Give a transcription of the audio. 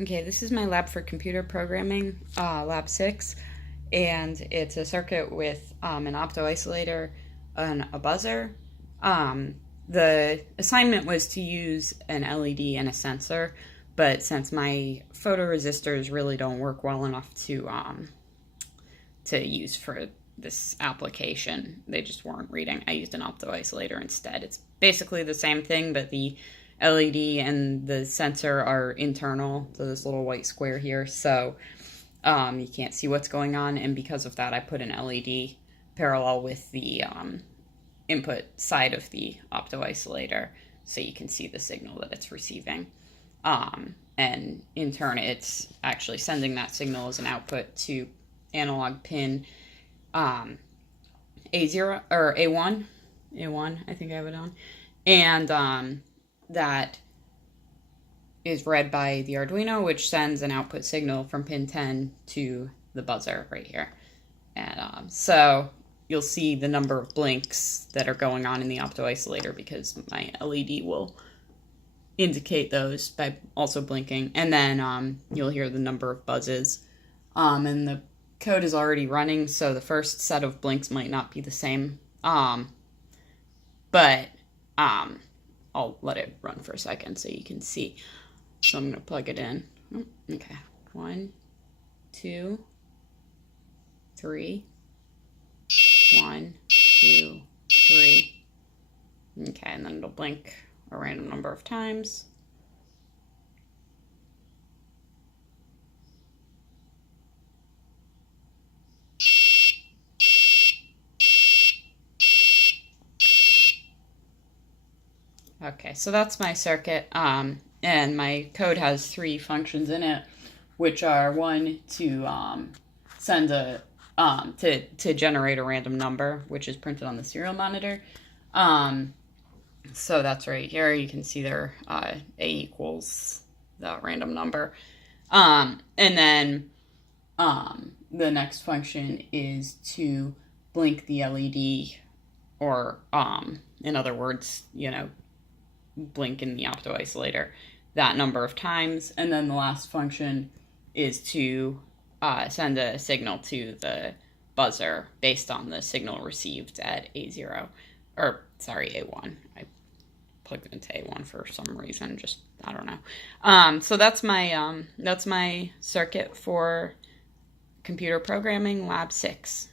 Okay, this is my lab for computer programming, lab 6, and it's a circuit with an optoisolator and a buzzer. The assignment was to use an LED and a sensor, but since my photoresistors really don't work well enough to use for this application, they just weren't reading. I used an optoisolator instead. It's basically the same thing, but the LED and the sensor are internal to this little white square here, so you can't see what's going on, and because of that I put an LED parallel with the input side of the optoisolator so you can see the signal that it's receiving. And in turn it's actually sending that signal as an output to analog pin A0 or A1, I think I have it on, and that is read by the Arduino, which sends an output signal from pin 10 to the buzzer right here. And so you'll see the number of blinks that are going on in the optoisolator because my LED will indicate those by also blinking. And then you'll hear the number of buzzes. And the code is already running, so the first set of blinks might not be the same. But I'll let it run for a second so you can see. So I'm going to plug it in. Okay. 1, 2, 3. 1, 2, 3. Okay, and then it'll blink a random number of times. Okay, so that's my circuit, and my code has 3 functions in it, which are 1 to send a to generate a random number, which is printed on the serial monitor. So that's right here. You can see there A equals the random number, and then the next function is to blink the LED, or in other words, blink in the optoisolator that number of times. And then the last function is to send a signal to the buzzer based on the signal received at A0, or sorry, A1. I plugged it into A1 for some reason, just I don't know. So that's my circuit for computer programming lab 6.